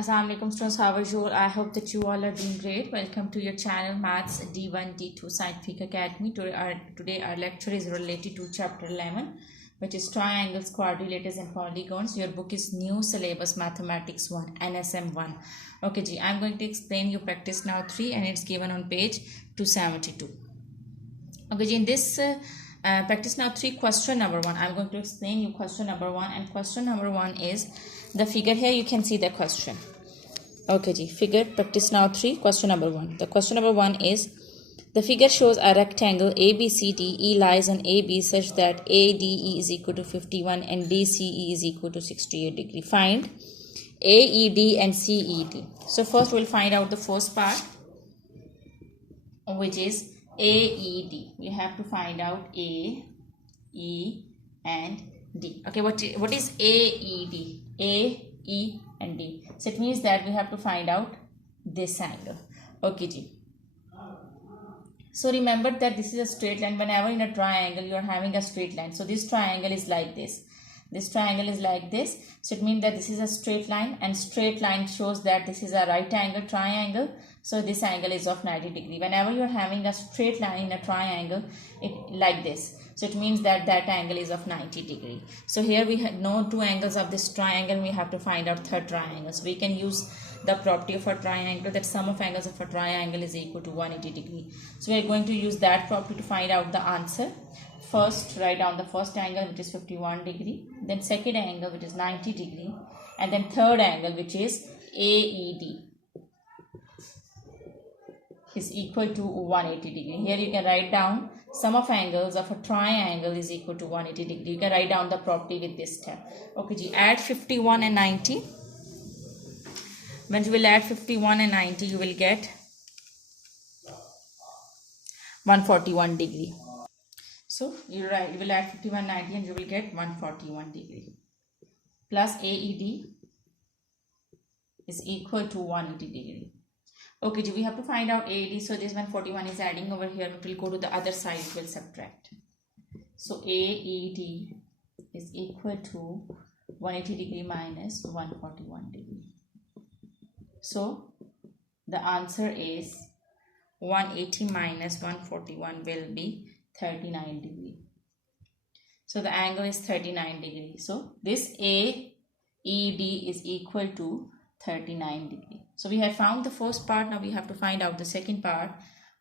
Assalamu alaikum students, how are you all? I hope that you all are doing great. Welcome to your channel Maths D1 D2 Scientific Academy. Today our lecture is related to chapter 11, which is triangles, quadrilaters and polygons. Your book is New Syllabus Mathematics 1 NSM 1. Okay ji, I'm going to explain you practice now 3 and it's given on page 272. Okay ji, in this practice now 3 question number 1, I'm going to explain you question number 1, and question number 1 is the figure. Here you can see the question. Okay ji, figure practice now 3 question number 1. The question number 1 is the figure shows a rectangle ABCDE lies on AB such that ADE is equal to 51 and DCE is equal to 68 degree. Find AED and CED. So first we'll find out the first part, which is AED. We have to find out A, E and D. Okay, what is AED? A, E and D. So it means that we have to find out this angle. Okay ji. So remember that this is a straight line. Whenever in a triangle you are having a straight line. So this triangle is like this. This triangle is like this. So it means that this is a straight line, and straight line shows that this is a right angle triangle. So this angle is of 90 degree. Whenever you are having a straight line in a triangle, it like this. So it means that that angle is of 90 degree. So here we know two angles of this triangle. We have to find out third triangle. So we can use the property of a triangle, that sum of angles of a triangle is equal to 180 degree. So we are going to use that property to find out the answer. First, write down the first angle, which is 51 degree. Then second angle, which is 90 degree. And then third angle, which is AED, is equal to 180 degree. Here you can write down sum of angles of a triangle is equal to 180 degree. You can write down the property with this step. Okay ji, add 51 and 90. When you will add 51 and 90, you will get 141 degree. So you will add 51 90 and you will get 141 degree. Plus AED is equal to 180 degree. Okay, we have to find out AED. So this 141 is adding over here. It will go to the other side. It will subtract. So AED is equal to 180 degree minus 141 degree. So the answer is 180 minus 141 will be 39 degree. So the angle is 39 degree. So this AED is equal to 39 degree. So we have found the first part. Now we have to find out the second part,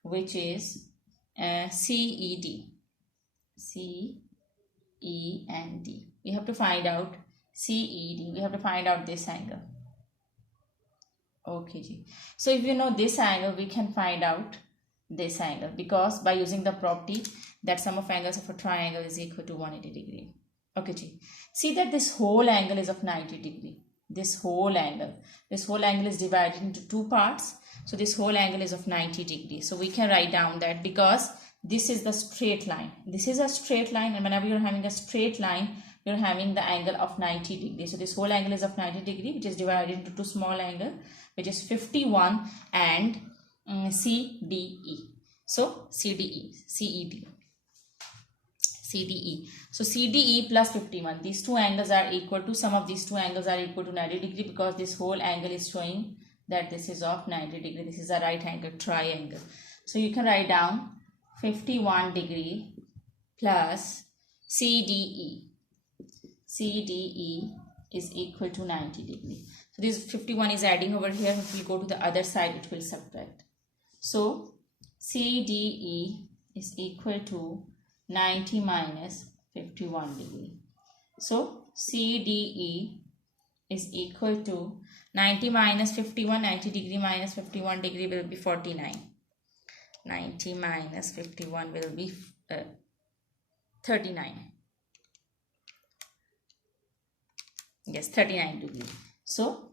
which is CED. C, E and D. We have to find out CED. We have to find out this angle. Okay ji. So if you know this angle, we can find out this angle, because by using the property that sum of angles of a triangle is equal to 180 degree. Okay ji. See that this whole angle is of 90 degree. This whole angle is divided into two parts. So this whole angle is of 90 degree. So we can write down that, because this is the straight line. This is a straight line, and whenever you're having a straight line, you're having the angle of 90 degree. So this whole angle is of 90 degree, which is divided into two small angle, which is 51 and CDE. So CDE, CED. CDE. So CDE plus 51. These two angles are equal to, sum of these two angles are equal to 90 degree, because this whole angle is showing that this is of 90 degree. This is a right angle triangle. So you can write down 51 degree plus CDE. CDE is equal to 90 degree. So this 51 is adding over here. If we go to the other side, it will subtract. So CDE is equal to 90 minus 51 degree. So CDE is equal to 90 minus 51. 90 degree minus 51 degree will be 49. 90 minus 51 will be 39. Yes, 39 degree. So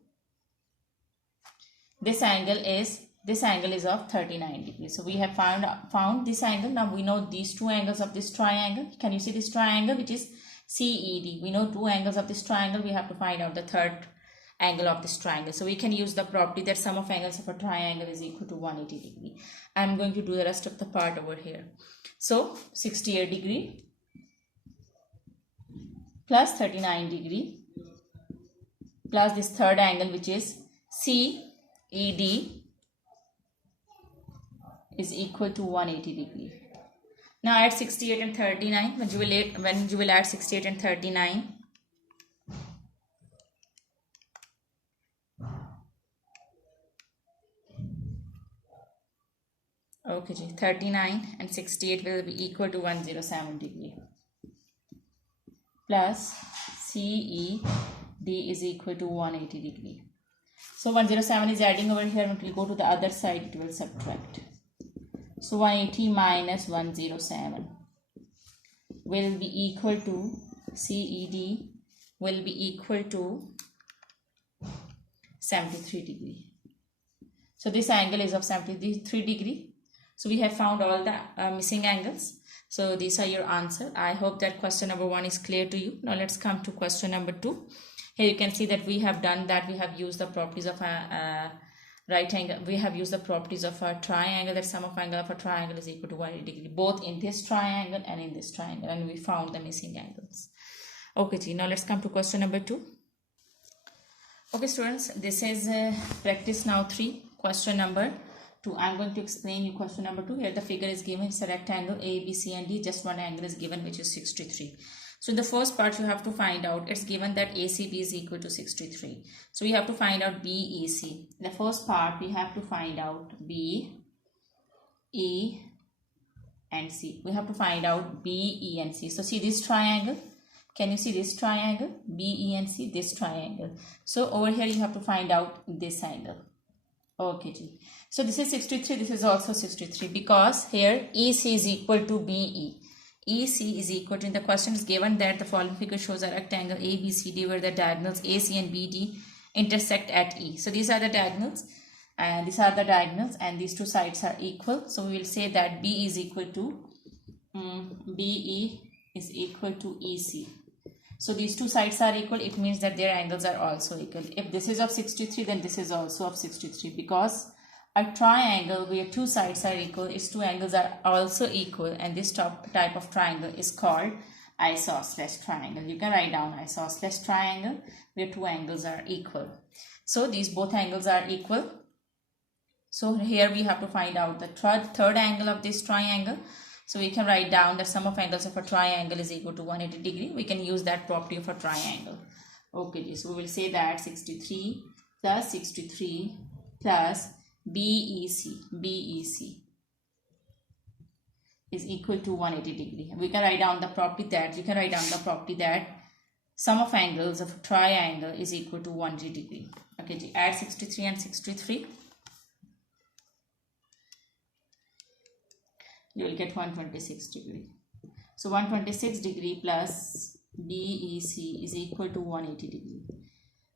this angle is of 39 degrees. So we have found this angle. Now we know these two angles of this triangle. Can you see this triangle, which is CED? We know two angles of this triangle. We have to find out the third angle of this triangle. So we can use the property that sum of angles of a triangle is equal to 180 degree. I'm going to do the rest of the part over here. So 68 degree plus 39 degree plus this third angle, which is CED is equal to 180 degree. Now add 68 and 39. When you will add 68 and 39. Okay, 39 and 68 will be equal to 107 degree. Plus CED is equal to 180 degree. So 107 is adding over here. When we go to the other side, it will subtract. So 180 minus 107 will be equal to, CED will be equal to 73 degree. So this angle is of 73 degree. So we have found all the missing angles. So these are your answer. I hope that question number 1 is clear to you. Now let's come to question number 2. Here you can see that we have done that. We have used the properties of a right angle. We have used the properties of a triangle, that sum of angle of a triangle is equal to 180 degree, both in this triangle and in this triangle, and we found the missing angles. Okay, now let's come to question number 2. Okay students, this is practice now 3, question number 2. I'm going to explain you question number 2. Here the figure is given. It's a rectangle A, B, C and D. Just one angle is given, which is 63. So in the first part you have to find out, it's given that ACB is equal to 63. So we have to find out BEC. The first part we have to find out B, E and C. We have to find out B, E and C. So see this triangle. Can you see this triangle? B, E and C, this triangle. So over here you have to find out this angle. Okay, so this is 63, this is also 63, because here EC is equal to BE. EC is equal to, in the question is given that the following figure shows a rectangle ABCD where the diagonals AC and BD intersect at E. So these are the diagonals and these are the diagonals and these two sides are equal. So we will say that B is equal to BE is equal to EC. So these two sides are equal. It means that their angles are also equal. If this is of 63, then this is also of 63, because a triangle where two sides are equal, its two angles are also equal, and this type of triangle is called isosceles triangle. You can write down isosceles triangle where two angles are equal. So these both angles are equal. So here we have to find out the third angle of this triangle. So we can write down that sum of angles of a triangle is equal to 180 degree. We can use that property of a triangle. Okay, so we will say that 63 plus BEC is equal to 180 degree. We can write down the property that sum of angles of a triangle is equal to 180 degree. Okay, add 63 and 63. You will get 126 degree. So 126 degree plus BEC is equal to 180 degree.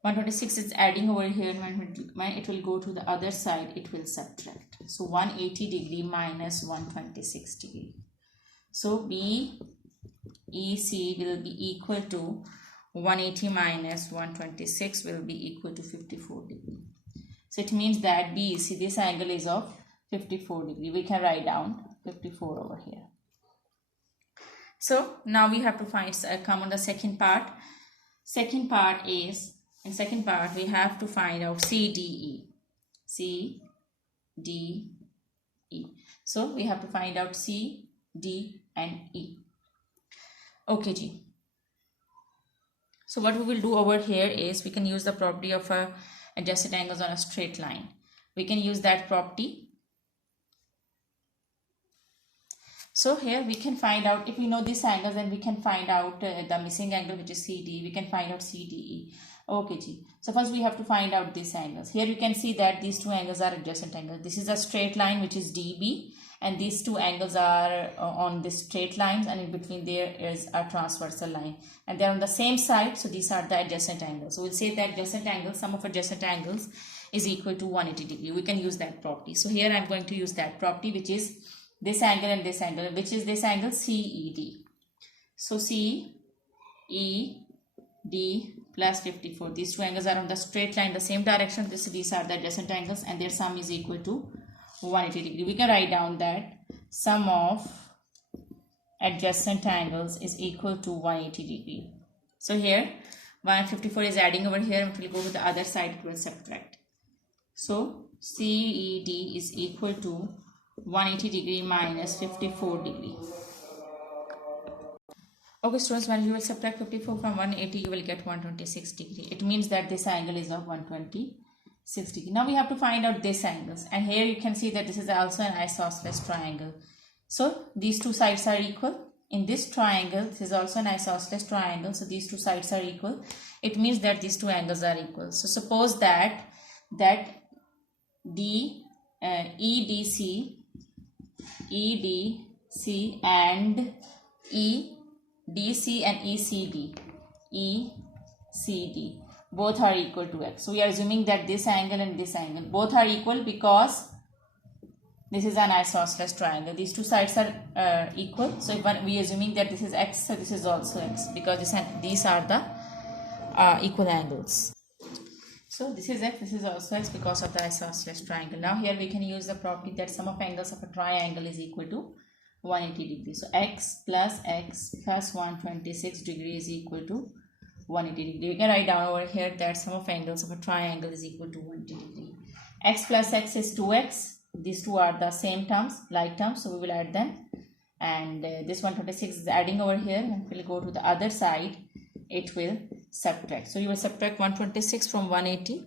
126 is adding over here. When it will go to the other side, it will subtract. So 180 degree minus 126 degree. So BEC will be equal to 180 minus 126 will be equal to 54 degree. So it means that BEC, this angle is of 54 degree. We can write down 54 over here. So now we have to come on the second part. Second part we have to find out CDE. So we have to find out C, D and E. Okay, so what we will do over here is we can use the property of adjacent angles on a straight line. We can use that property. So here we can find out, if we know these angles, then we can find out the missing angle, which is CD. We can find out CDE. Okay, so first we have to find out these angles. Here you can see that these two angles are adjacent angles. This is a straight line, which is DB, and these two angles are on this straight lines, and in between there is a transversal line, and they're on the same side. So these are the adjacent angles. So we'll say that adjacent angles, sum of adjacent angles is equal to 180 degree. We can use that property. So here I'm going to use that property, which is this angle and this angle, which is this angle CED. So CED plus 54. These two angles are on the straight line, the same direction. These are the adjacent angles, and their sum is equal to 180 degree. We can write down that sum of adjacent angles is equal to 180 degree. So here 154 is adding over here. It will go to the other side, it will subtract. So CED is equal to 180 degree minus 54 degree. Okay students, when you will subtract 54 from 180, you will get 126 degree. It means that this angle is of 126 degree. Now we have to find out this angles, and here you can see that this is also an isosceles triangle. So these two sides are equal. In this triangle, this is also an isosceles triangle, so these two sides are equal. It means that these two angles are equal. So suppose that EDC and EDC and ECD both are equal to x. So we are assuming that this angle and this angle both are equal because this is an isosceles triangle. These two sides are equal. So if we are assuming that this is x, so this is also x, because these are the equal angles. So this is x, this is also x because of the isosceles triangle. Now here we can use the property that sum of angles of a triangle is equal to 180 degrees. So x plus 126 degrees is equal to 180 degree. We can write down over here that sum of angles of a triangle is equal to 180 degree. X plus x is 2x. These two are the same terms, like terms, so we will add them. And this 126 is adding over here, and we'll go to the other side. It will subtract. So you will subtract 126 from 180.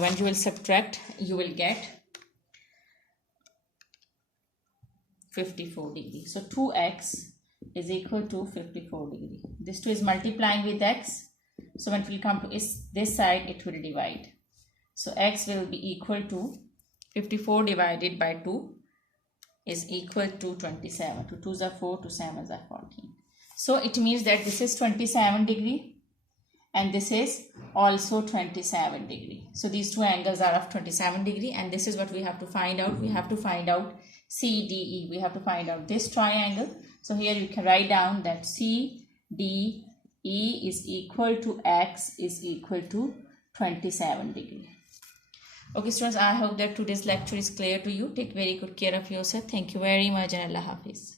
When you will subtract, you will get 54 degree. So 2x is equal to 54 degree. This 2 is multiplying with x. So when it will come to this side, it will divide. So x will be equal to 54 divided by 2 is equal to 27. 2 2s are 4, 2 7s are 14. So it means that this is 27 degree and this is also 27 degree. So these two angles are of 27 degree, and this is what we have to find out. We have to find out CDE. We have to find out this triangle. So here you can write down that CDE is equal to x is equal to 27 degree. Okay students, I hope that today's lecture is clear to you. Take very good care of yourself. Thank you very much, and Allah Hafiz.